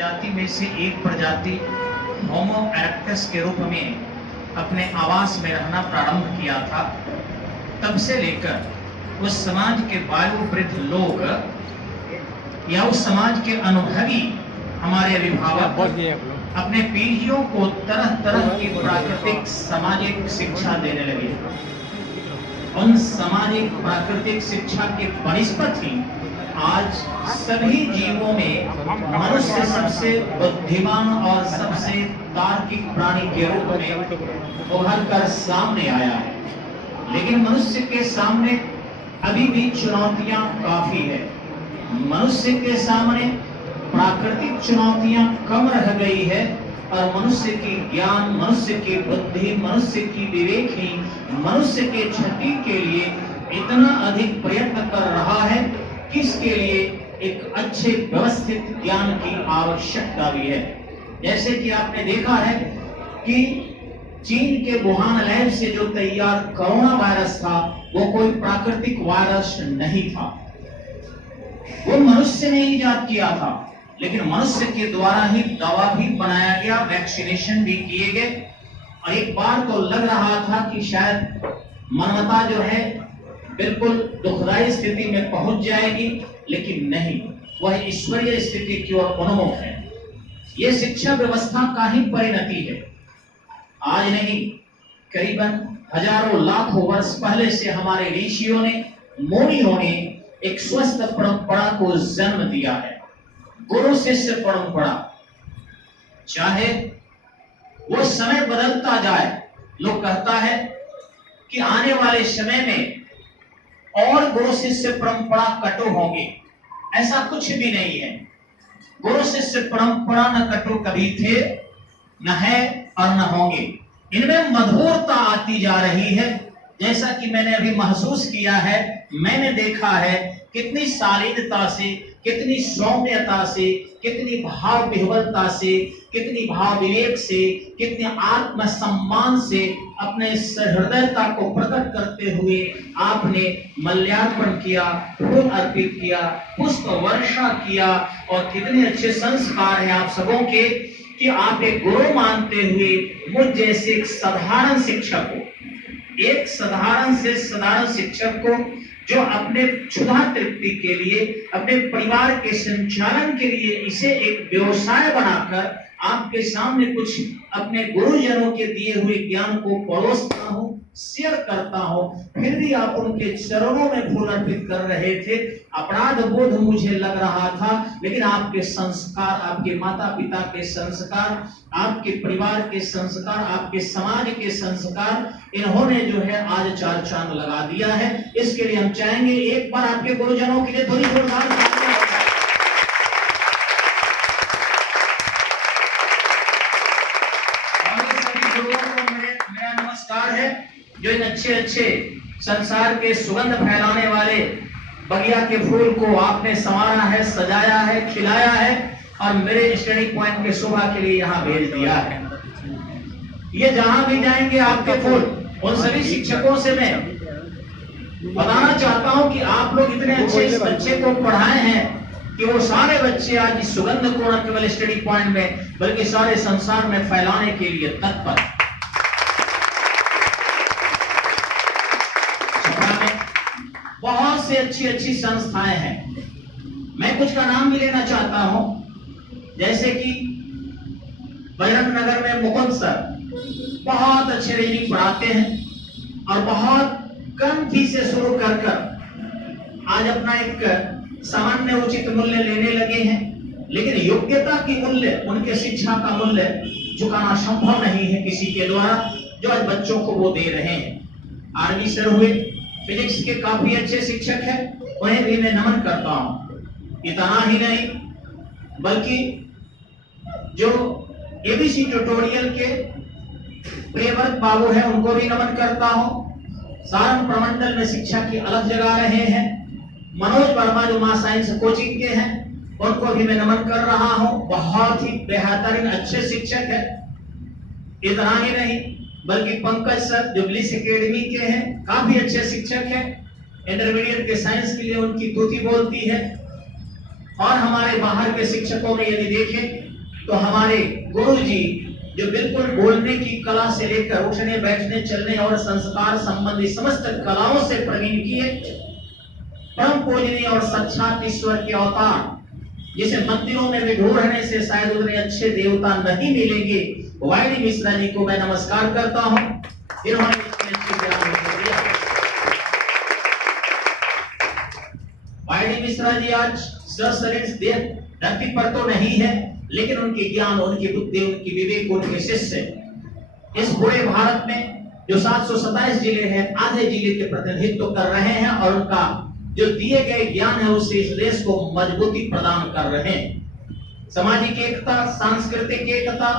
प्रजाति में से एक प्रजाति होमो इरेक्टस के रूप में अपने आवास में रहना प्रारंभ किया था। तब से लेकर उस समाज के वयोवृद्ध लोग या उस समाज के अनुभवी हमारे अभिभावक अपने पीढ़ियों को तरह तरह की प्राकृतिक सामाजिक शिक्षा देने लगे। उन सामाजिक प्राकृतिक शिक्षा के बनिस्पत ही आज सभी जीवों में मनुष्य सबसे बुद्धिमान और सबसे तार्किक प्राणी के रूप में उभर कर सामने आया है। लेकिन मनुष्य के सामने अभी भी चुनौतियां काफी है। मनुष्य के सामने प्राकृतिक चुनौतियां कम रह गई है और मनुष्य की ज्ञान, मनुष्य की बुद्धि, मनुष्य की विवेक ही मनुष्य के क्षति के लिए इतना अधिक प्रयत्न कर रहा है कि इसके लिए एक अच्छे व्यवस्थित ज्ञान की आवश्यकता भी है। जैसे कि आपने देखा है कि चीन के वुहान लैब से जो तैयार कोरोना वायरस था वो कोई प्राकृतिक वायरस नहीं था, वो मनुष्य ने इजाद किया था। लेकिन मनुष्य के द्वारा ही दवा भी बनाया गया, वैक्सीनेशन भी किए गए और एक बार तो लग रहा था कि शायद मानवता जो है बिल्कुल दुखदायी स्थिति में पहुंच जाएगी, लेकिन नहीं, वह ईश्वरीय स्थिति की ओर उन्मुख है। यह शिक्षा व्यवस्था का ही परिणति है। आज नहीं, करीबन हजारों लाखों वर्ष पहले से हमारे ऋषियों ने, मुनियों ने एक स्वस्थ परंपरा को जन्म दिया है, गुरु शिष्य परंपरा। चाहे वो समय बदलता जाए, लोग कहता है कि आने वाले समय में और गुरु शिष्य परंपरा कटु होंगे, ऐसा कुछ भी नहीं है। गुरु शिष्य परंपरा न कटु कभी थे, न है और न होंगे। इनमें मधुरता आती जा रही है, जैसा कि मैंने अभी महसूस किया है, मैंने देखा है कितनी शालीनता से, कितनी सौम्यता से, कितनी भाव विह्वलता से, कितनी भाव विवेक से, कितने आत्म सम्मान से अपने हृदयता को प्रकट करते हुए आपने मल्यार्पण किया, फूल अर्पित किया, पुष्प वर्षा किया और कितने अच्छे संस्कार हैं आप सबों के कि आप एक गुरु मानते हुए मुझ जैसे एक साधारण शिक्षक को, एक साधारण से साधारण शिक्षक को जो अपने क्षुधा तृप्ति के लिए, अपने परिवार के संचालन के लिए इसे एक व्यवसाय बनाकर आपके सामने कुछ अपने गुरुजनों के दिए हुए ज्ञान को परोसता हूं, शेयर करता हूं, फिर भी आप उनके चरणों में फूल अर्पित कर रहे थे। अपराध बोध मुझे लग रहा था, लेकिन आपके संस्कार, आपके माता पिता के संस्कार, आपके परिवार के संस्कार, आपके समाज के संस्कार, इन्होंने जो है आज चार चांद लगा दिया है। इसके लिए हम चाहेंगे एक बार आपके गुरुजनों के लिए थोड़ी जोरदार है जो इन अच्छे अच्छे संसार के सुगंध फैलाने वाले बगिया के फूल को आपने संवारा है, सजाया है, खिलाया है और मेरे स्टडी पॉइंट के शोभा के लिए यहाँ भेज दिया है। ये जहां भी जाएंगे आपके फूल, उन सभी शिक्षकों से मैं बताना चाहता हूं कि आप लोग इतने अच्छे इस बच्चे को पढ़ाए हैं कि वो सारे बच्चे आज इस सुगंध को न केवल स्टडी पॉइंट में बल्कि सारे संसार में फैलाने के लिए तत्पर। बहुत से अच्छी अच्छी संस्थाएं हैं, मैं कुछ का नाम भी लेना चाहता हूं, जैसे कि बजरंग नगर में मुकुंद सर बहुत अच्छे रीडिंग पढ़ाते हैं और बहुत कम फीस से शुरू कर आज अपना एक सामान्य उचित मूल्य लेने लगे हैं। लेकिन योग्यता की मूल्य, उनके शिक्षा का मूल्य चुकाना संभव नहीं है किसी के द्वारा, जो आज बच्चों को वो दे रहे हैं। आरवी सर हुए, फिजिक्स के काफी अच्छे शिक्षक हैं, उन्हें भी मैं नमन करता हूं। इतना ही नहीं बल्कि जो एबीसी ट्यूटोरियल के प्रियव्रत बाबू हैं, उनको भी नमन करता हूं। सारंग प्रमंडल में शिक्षा की अलग जगह रहे हैं। मनोज वर्मा जो मां साइंस कोचिंग के हैं, उनको भी मैं नमन कर रहा हूं, बहुत ही बेहतरीन अच्छे शिक्षक है। इतना ही नहीं बल्कि पंकज सर जो ब्लिस एकेडमी के हैं, काफी अच्छे शिक्षक हैं। इंटरमीडिएट के साइंस के लिए उनकी तूती बोलती है और हमारे बाहर के शिक्षकों में यदि देखें तो हमारे गुरु जी जो बिल्कुल बोलने की कला से लेकर उठने बैठने चलने और संस्कार संबंधी समस्त कलाओं से प्रवीण किए, परम पूजनीय और साक्षात ईश्वर के अवतार, जिसे मंदिरों में भी ढूंढने से शायद उतने अच्छे देवता नहीं मिलेंगे, वाईडी मिश्रा जी को मैं नमस्कार करता हूं। इन्होंने इतनी अच्छी ज्ञान दिया। वाईडी मिश्रा जी आज सशरीर धरती पर तो नहीं है, लेकिन उनके ज्ञान, उनकी बुद्धि, उनकी विवेक, उनके शिष्य इस पूरे भारत में जो 727 जिले हैं, आधे जिले के प्रतिनिधित्व कर रहे हैं और उनका जो दिए गए ज्ञान है उससे इस देश को मजबूती प्रदान कर रहे हैं। सामाजिक एकता, सांस्कृतिक एकता,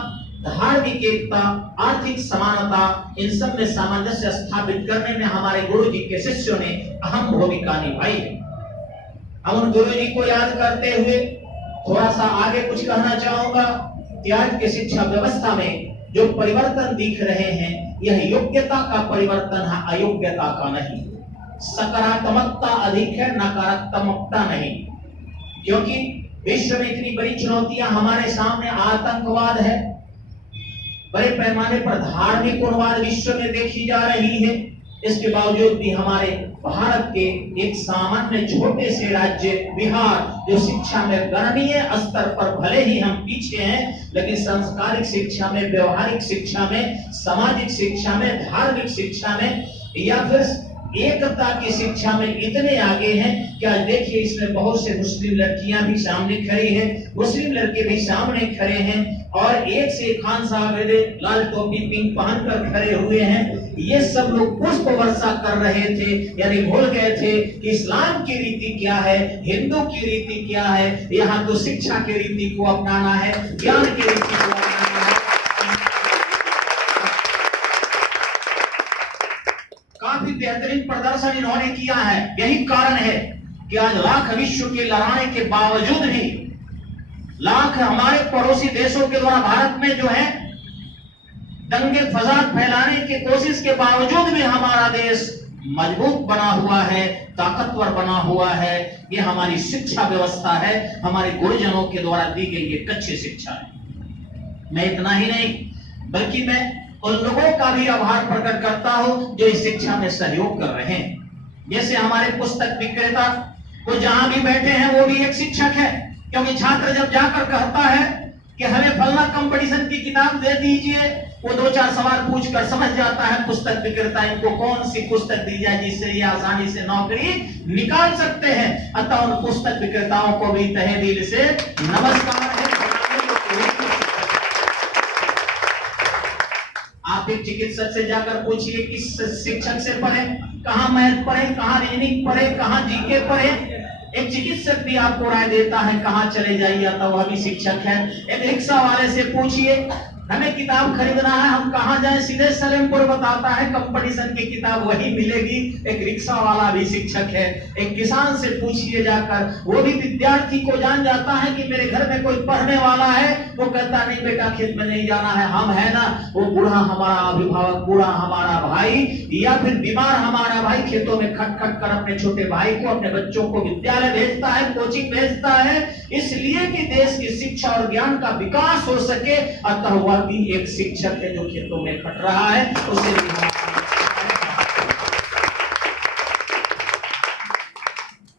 धार्मिक एकता, आर्थिक समानता, इन सब में सामंजस्य स्थापित करने में हमारे गुरु जी के शिष्यों ने अहम भूमिका निभाई है। हम उन गुरु जी को याद करते हुए थोड़ा सा आगे कुछ कहना चाहूंगा कि आज की शिक्षा व्यवस्था में जो परिवर्तन दिख रहे हैं, यह योग्यता का परिवर्तन है, अयोग्यता का नहीं। सकारात्मकता अधिक है, नकारात्मकता नहीं, क्योंकि विश्व में इतनी बड़ी चुनौतियां हमारे सामने, आतंकवाद है, बड़े पैमाने पर धार्मिक उन्माद विश्व में देखी जा रही है। इसके बावजूद भी हमारे भारत के एक सामान्य छोटे से राज्य बिहार, जो शिक्षा में गणनीय स्तर पर भले ही हम पीछे हैं, लेकिन संस्कारिक शिक्षा में, व्यवहारिक शिक्षा में, सामाजिक शिक्षा में, धार्मिक शिक्षा में या फिर एकता की शिक्षा में इतने आगे हैं कि आज देखिए इसमें बहुत से मुस्लिम लड़कियां भी सामने खड़ी हैं, मुस्लिम लड़के भी सामने खड़े हैं और एक से एक खान साहब लाल टोपी पिंक पहनकर खड़े हुए हैं। ये सब लोग पुष्प वर्षा कर रहे थे, यानी भूल गए थे कि इस्लाम की रीति क्या है, हिंदू की रीति क्या है। यहाँ तो शिक्षा की रीति को अपनाना है, ज्ञान की रीति को अपनाना है। काफी बेहतरीन प्रदर्शन इन्होंने किया है। यही कारण है कि आज लाख विश्व के लड़ाने के बावजूद भी, लाख हमारे पड़ोसी देशों के द्वारा भारत में जो है दंगे फसाद फैलाने की कोशिश के बावजूद भी हमारा देश मजबूत बना हुआ है, ताकतवर बना हुआ है। ये हमारी शिक्षा व्यवस्था है, हमारे गुरुजनों के द्वारा दी गई ये कच्ची शिक्षा है। मैं इतना ही नहीं, बल्कि मैं उन लोगों का भी आभार प्रकट करता हूं जो इस शिक्षा में सहयोग कर रहे हैं। जैसे हमारे पुस्तक विक्रेता, वो जहां भी बैठे हैं वो भी एक शिक्षक है, क्योंकि छात्र जब जाकर कहता है कि हमें फलना कंपटीशन की किताब दे दीजिए, वो 2-4 सवाल पूछकर समझ जाता है पुस्तक विक्रेता इनको कौन सी पुस्तक दी जाए जिससे ये आसानी से नौकरी निकाल सकते हैं। अतः उन पुस्तक विक्रेताओं को भी तहे दिल से नमस्कार है। आप एक चिकित्सक से जाकर पूछिए किस शिक्षक से पढ़े, कहाँ मैथ पढ़े, कहाँ रीजनिंग पढ़े, कहाँ जीके पढ़े। एक चिकित्सक भी आपको राय देता है कहाँ चले जाइए, तो वह भी शिक्षक है। एक रिक्शा वाले से पूछिए हमें किताब खरीदना है, हम कहाँ जाएं, सीधे सलेमपुर बताता है, कंपटीशन की किताब वही मिलेगी। एक रिक्शा वाला भी शिक्षक है। एक किसान से पूछिए जाकर, वो भी विद्यार्थी को जान जाता है कि मेरे घर में कोई पढ़ने वाला है, वो कहता नहीं बेटा खेत में नहीं जाना है, हम है ना। वो बूढ़ा हमारा अभिभावक, बूढ़ा हमारा भाई या फिर बीमार हमारा भाई खेतों में खट खट कर अपने छोटे भाई को, अपने बच्चों को विद्यालय भेजता है, कोचिंग भेजता है, इसलिए कि देश की शिक्षा और ज्ञान का विकास हो सके। अतः वह भी एक शिक्षक है जो खेतों में खट रहा है, उसे भी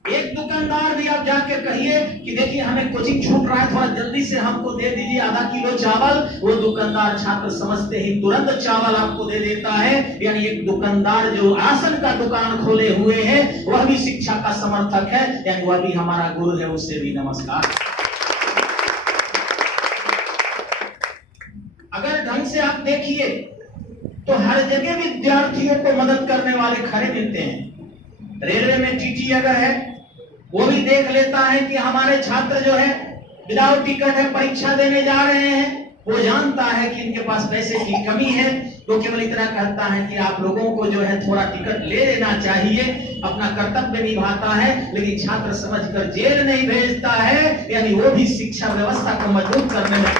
एक दुकानदार भी आप जाके कहिए कि देखिए हमें कोचिंग छूट रहा है, थोड़ा जल्दी से हमको दे दीजिए आधा किलो चावल। वो दुकानदार छात्र समझते ही तुरंत चावल आपको दे देता है। यानी एक दुकानदार जो राशन का दुकान खोले हुए है, वह भी शिक्षा का समर्थक है, यानी वह भी हमारा गुरु है, उससे भी नमस्कार। अगर ढंग से आप देखिए तो हर जगह विद्यार्थियों को मदद करने वाले खड़े मिलते हैं। रेलवे में टीटी अगर है, वो भी देख लेता है कि हमारे छात्र जो है विदाउट टिकट है, परीक्षा देने जा रहे हैं। वो जानता है कि इनके पास पैसे की कमी है, तो केवल इतना कहता है कि आप लोगों को जो है थोड़ा टिकट ले लेना चाहिए, अपना कर्तव्य निभाता है, लेकिन छात्र समझकर जेल नहीं भेजता है। यानी वो भी शिक्षा व्यवस्था को मजबूत करने में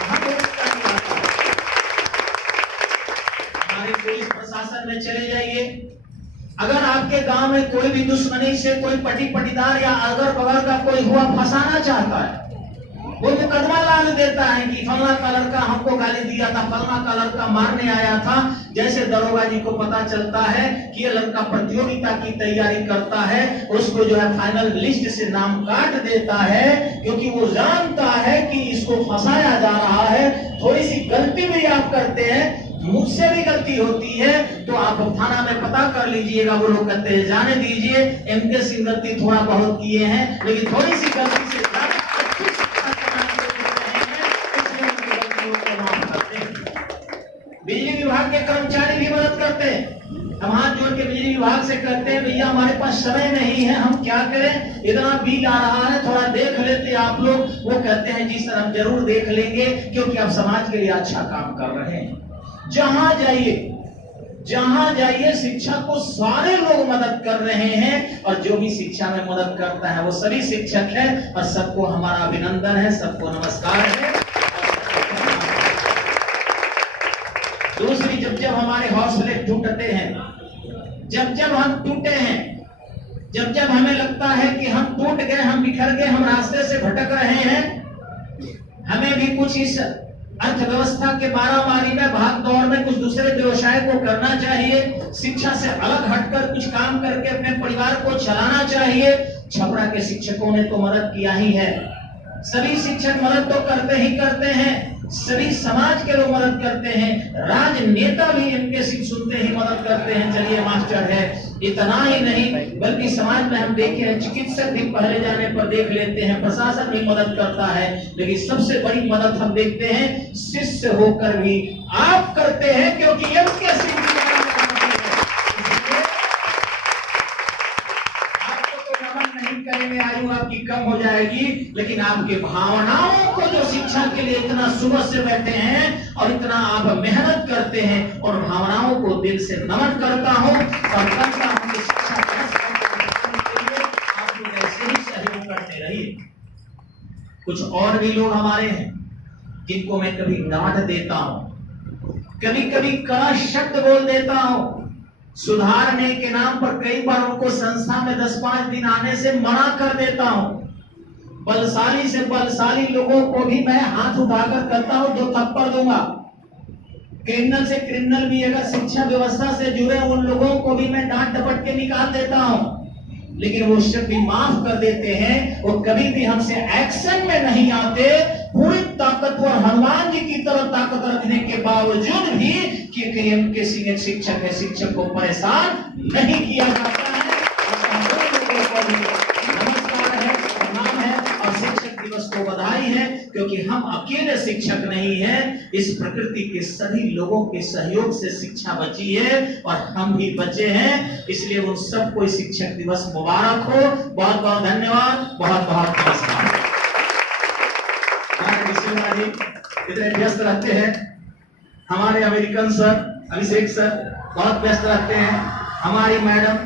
पुलिस प्रशासन में चले जाइए, अगर आपके गांव में कोई भी दुश्मनी से कोई पटी पटीदार या अगर बगल का कोई हुआ फंसाना चाहता है, वो मुकदमा लाद देता है कि फलना का लड़का हमको गाली दिया था, फलना का लड़का मारने आया था। जैसे दरोगा जी को पता चलता है कि ये लड़का प्रतियोगिता की तैयारी करता है, उसको जो है फाइनल लिस्ट से नाम काट देता है, क्योंकि वो जानता है कि इसको फंसाया जा रहा है। थोड़ी सी गलती भी आप करते हैं, मुझसे भी गलती होती है, तो आप थाना में पता कर लीजिएगा। वो लोग कहते हैं जाने दीजिए, एमके सिंह गलती थोड़ा बहुत किए हैं, लेकिन थोड़ी सी गलती से बिजली विभाग के कर्मचारी भी मदद करते हैं। हम हाथ जोड़ के बिजली विभाग से कहते हैं भैया हमारे पास समय नहीं है, हम क्या करें, इतना बिल आ रहा है, थोड़ा देख लेते आप लोग। वो कहते हैं जी सर हम जरूर देख लेंगे, क्योंकि आप समाज के लिए अच्छा काम कर रहे हैं। जहां जाइए शिक्षा को सारे लोग मदद कर रहे हैं, और जो भी शिक्षा में मदद करता है वो सभी शिक्षक है, और सबको हमारा अभिनंदन है, सबको नमस्कार है। दूसरी, जब हमारे हौसले टूटते हैं, जब हम टूटे हैं, जब हमें लगता है कि हम टूट गए, हम बिखर गए, हम रास्ते से भटक रहे हैं, हमें भी कुछ इस अर्थव्यवस्था के मारामारी में, भाग दौड़ में कुछ दूसरे व्यवसाय को करना चाहिए। शिक्षा से अलग हटकर कुछ काम करके अपने परिवार को चलाना चाहिए। छपरा के शिक्षकों ने तो मदद किया ही है, सभी शिक्षक मदद तो करते ही करते हैं, सभी समाज के लोग मदद करते हैं, राजनेता भी इनके सिर्फ सुनते ही मदद करते हैं, चलिए मास्टर है। इतना ही नहीं, बल्कि समाज में हम देखे हैं चिकित्सक भी पहले जाने पर देख लेते हैं, प्रशासन भी मदद करता है, लेकिन सबसे बड़ी मदद हम देखते हैं शिष्य होकर भी आप करते हैं, क्योंकि इनके सिर्फ करेंगे, आयु आपकी कम हो जाएगी, लेकिन आपके भावनाओं को जो शिक्षा के लिए इतना सुबह से बैठे हैं और इतना आप मेहनत करते हैं, और भावनाओं को दिल से नमन करता हूं और करता हूं कि शिक्षा के लिए आप लोग ऐसे ही सहयोग करते रहिए। कुछ और भी लोग हमारे हैं जिनको मैं कभी डांट देता हूं, कभी कभी कड़ा शब्द बोल देता हूं, सुधारने के नाम पर कई बार उनको संस्था में 10-5 दिन आने से मना कर देता हूं। बलशाली से बलशाली लोगों को भी मैं हाथ उठाकर कहता हूं जो थप्पड़ दूंगा। क्रिमिनल से क्रिमिनल भी अगर शिक्षा व्यवस्था से जुड़े उन लोगों को भी मैं डांट डपट के निकाल देता हूं, लेकिन वो शब्द भी माफ कर देते हैं। वो कभी भी हमसे एक्शन में नहीं आते। पूरी ताकतवर हनुमान जी की तरह ताकत रखने के बावजूद भी कि इनके सिंह शिक्षक है, शिक्षक को परेशान नहीं किया जाता है। नमस्कार है, प्रणाम है और शिक्षक दिवस को बधाई है, क्योंकि हम अकेले शिक्षक नहीं है, इस प्रकृति के सभी लोगों के सहयोग से शिक्षा बची है और हम भी बचे हैं। इसलिए उन सबको शिक्षक दिवस मुबारक हो। बहुत बहुत धन्यवाद, बहुत बहुत नमस्कार। इतने व्यस्त रहते हैं हमारे अमेरिकन सर अभिषेक सर, बहुत व्यस्त रहते हैं। हमारी मैडम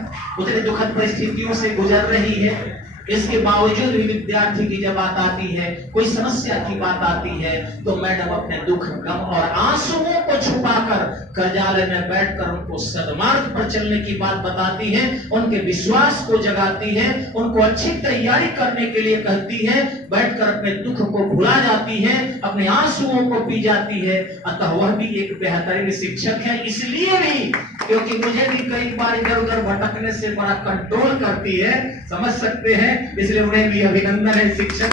उतनी दुखद परिस्थितियों से गुजर रही है, इसके बावजूद भी विद्यार्थी की जब बात आती है, कोई समस्या की बात आती है, तो मैडम अपने दुख गम और आंसुओं को छुपाकर कार्यालय में बैठकर उनको सदमार्ग पर चलने की बात बताती है, उनके विश्वास को जगाती है, उनको अच्छी तैयारी करने के लिए कहती है, बैठकर अपने दुख को भुला जाती है, अपने आंसुओं को पी जाती है। अतः वह भी एक बेहतरीन शिक्षक है, इसलिए भी क्योंकि मुझे भी कई बार इधर उधर भटकने से बड़ा कंट्रोल करती है, समझ सकते हैं, इसलिए उन्हें भी अभिनंदन है शिक्षक।